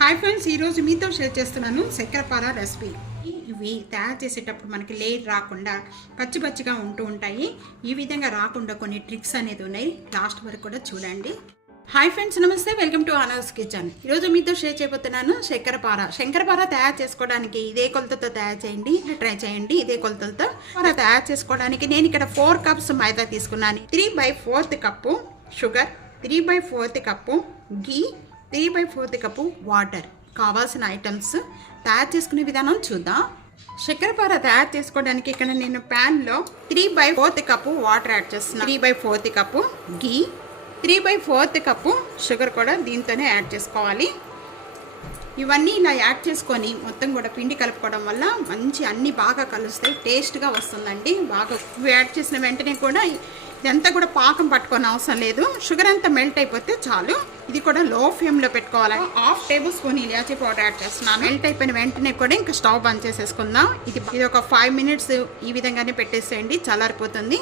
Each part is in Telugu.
హాయ్ ఫ్రెండ్స్, ఈరోజు మీతో షేర్ చేస్తున్నాను శక్కరపార రెసిపీ. ఇవి తయారు చేసేటప్పుడు మనకి లేట్ రాకుండా పచ్చి పచ్చిగా ఉంటూ ఉంటాయి. ఈ విధంగా రాకుండా కొన్ని ట్రిక్స్ అనేది ఉన్నాయి, లాస్ట్ వరకు కూడా చూడండి. హాయ్ ఫ్రెండ్స్, నమస్తే, వెల్కమ్ టు ఆనర్స్ కిచెన్. ఈరోజు మీతో షేర్ చేయబోతున్నాను శంకరపార తయారు చేసుకోవడానికి ఇదే కొలతతో తయారు చేయండి, ట్రై చేయండి. ఇదే కొలతలతో తయారు చేసుకోవడానికి నేను ఇక్కడ 4 కప్స్ మైదా తీసుకున్నాను. 3/4 కప్పు షుగర్, 3/4 కప్పు ఘీ, 3/4 కప్పు వాటర్. కావాల్సిన ఐటమ్స్ తయారు చేసుకునే విధానం చూద్దాం. శక్కరపార తయారు చేసుకోవడానికి ఇక్కడ నేను ప్యాన్లో 3/4 కప్పు వాటర్ యాడ్ చేస్తున్నాను, 3/4 కప్పు ఘీ, 3/4 కప్పు షుగర్ కూడా దీంతోనే యాడ్ చేసుకోవాలి. ఇవన్నీ ఇలా యాడ్ చేసుకొని మొత్తం కూడా పిండి కలుపుకోవడం వల్ల మంచి అన్నీ బాగా కలుస్తాయి, టేస్ట్గా వస్తుందండి. బాగా యాడ్ చేసిన వెంటనే కూడా ఇదంతా కూడా పాకం పట్టుకొని అవసరం లేదు, షుగర్ అంతా మెల్ట్ అయిపోతే చాలు. ఇది కూడా లో ఫ్లేమ్లో పెట్టుకోవాలి. 1/2 టేబుల్ స్పూన్ ఇలాచీ పౌడర్ యాడ్ చేస్తున్నాను. మెల్ట్ అయిపోయిన వెంటనే కూడా ఇంకా స్టవ్ బంద్ చేసేసుకుందాం. ఇది ఒక 5 మినిట్స్ ఈ విధంగానే పెట్టేసేయండి, చల్లారిపోతుంది.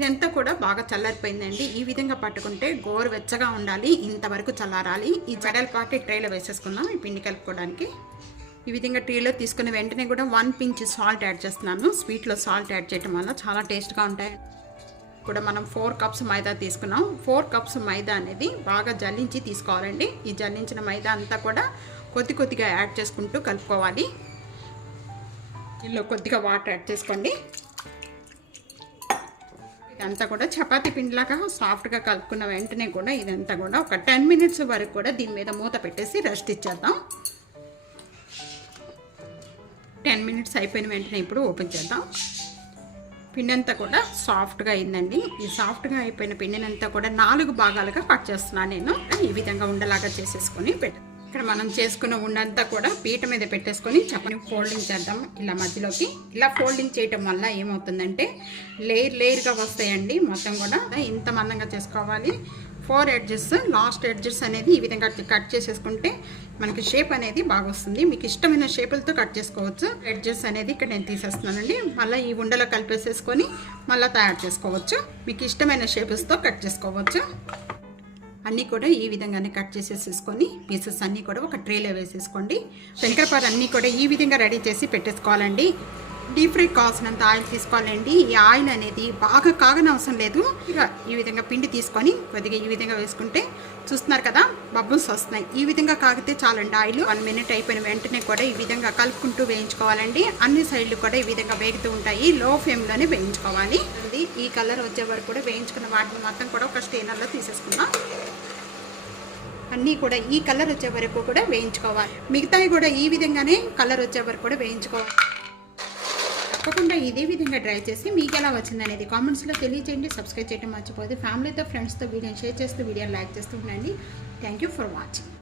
ఇదంతా కూడా బాగా చల్లారిపోయిందండి. ఈ విధంగా పట్టుకుంటే గోరువెచ్చగా ఉండాలి, ఇంతవరకు చల్లారాలి. ఈ జడలపాటి ట్రేలో వేసేసుకుందాం ఈ పిండి కలుపుకోవడానికి. ఈ విధంగా ట్రేలో తీసుకున్న వెంటనే కూడా 1 పించ్ సాల్ట్ యాడ్ చేస్తున్నాను. స్వీట్లో సాల్ట్ యాడ్ చేయడం వల్ల చాలా టేస్ట్గా ఉంటాయి. కూడా మనం 4 కప్స్ మైదా తీసుకున్నాం. 4 కప్స్ మైదా అనేది బాగా జల్లించి తీసుకోవాలండి. ఈ జల్లించిన మైదా అంతా కూడా కొద్దిగా యాడ్ చేసుకుంటూ కలుపుకోవాలి. ఇందులో కొద్దిగా వాటర్ యాడ్ చేసుకోండి. ఇదంతా కూడా చపాతీ పిండిలాగా సాఫ్ట్గా కలుపుకున్న వెంటనే కూడా ఇదంతా కూడా ఒక 10 మినిట్స్ వరకు కూడా దీని మీద మూత పెట్టేసి రెస్ట్ ఇచ్చేద్దాం. 10 మినిట్స్ అయిపోయిన వెంటనే ఇప్పుడు ఓపెన్ చేద్దాం. పిండి అంతా కూడా సాఫ్ట్గా అయిందండి. ఈ సాఫ్ట్గా అయిపోయిన పిండినంతా కూడా 4 భాగాలుగా కట్ చేస్తున్నాను నేను. ఈ విధంగా ఉండలాగా చేసేసుకొని ఇక్కడ మనం చేసుకున్న ఉండంతా కూడా పీట మీద పెట్టేసుకొని చపాతీ ఫోల్డింగ్ చేద్దాం. ఇలా మధ్యలోకి ఇలా ఫోల్డింగ్ చేయటం వల్ల ఏమవుతుందంటే లేయర్గా వస్తాయండి. మొత్తం కూడా ఇంత మందంగా చేసుకోవాలి. 4 ఎడ్జెస్, లాస్ట్ ఎడ్జెస్ అనేది ఈ విధంగా కట్ చేసేసుకుంటే మనకి షేప్ అనేది బాగా వస్తుంది. మీకు ఇష్టమైన షేపులతో కట్ చేసుకోవచ్చు. ఎడ్జెస్ అనేది ఇక్కడ నేను తీసేస్తున్నానండి. మళ్ళీ ఈ ఉండలో కలిపేసేసుకొని మళ్ళీ తయారు చేసుకోవచ్చు. మీకు ఇష్టమైన షేప్స్తో కట్ చేసుకోవచ్చు. అన్నీ కూడా ఈ విధంగానే కట్ చేసేసుకొని పీసెస్ అన్నీ కూడా ఒక ట్రేలో వేసేసుకోండి. శంకరపార అన్నీ కూడా ఈ విధంగా రెడీ చేసి పెట్టేసుకోవాలండి. డీప్ ఫ్రై కావాల్సినంత ఆయిల్ తీసుకోవాలండి. ఈ ఆయిల్ అనేది బాగా కాగనవసరం లేదు. ఇక ఈ విధంగా పిండి తీసుకొని కొద్దిగా ఈ విధంగా వేసుకుంటే చూస్తున్నారు కదా, బబుల్స్ వస్తున్నాయి. ఈ విధంగా కాగితే చాలండి. ఆయిల్ 1 మినిట్ అయిపోయిన వెంటనే కూడా ఈ విధంగా కలుపుకుంటూ వేయించుకోవాలండి. అన్ని సైడ్లు కూడా ఈ విధంగా వేగుతూ ఉంటాయి. లో ఫ్లేమ్లోనే వేయించుకోవాలి. ఈ కలర్ వచ్చే వరకు కూడా వేయించుకున్న వాటిని మొత్తం కూడా ఒక స్టెయినర్లో తీసేసుకుందాం. అన్నీ కూడా ఈ కలర్ వచ్చే వరకు కూడా వేయించుకోవాలి. మిగతాయి కూడా ఈ విధంగానే కలర్ వచ్చే వరకు కూడా వేయించుకోవాలి. తప్పకుండా ఇదే విధంగా ట్రై చేసి మీకు ఎలా వచ్చింది అనేది కామెంట్స్లో తెలియజేయండి. సబ్స్క్రైబ్ చేయడం మర్చిపోతే ఫ్యామిలీతో ఫ్రెండ్స్తో వీడియోని షేర్ చేస్తూ వీడియోని లైక్ చేస్తూ ఉండండి. Thank you for watching.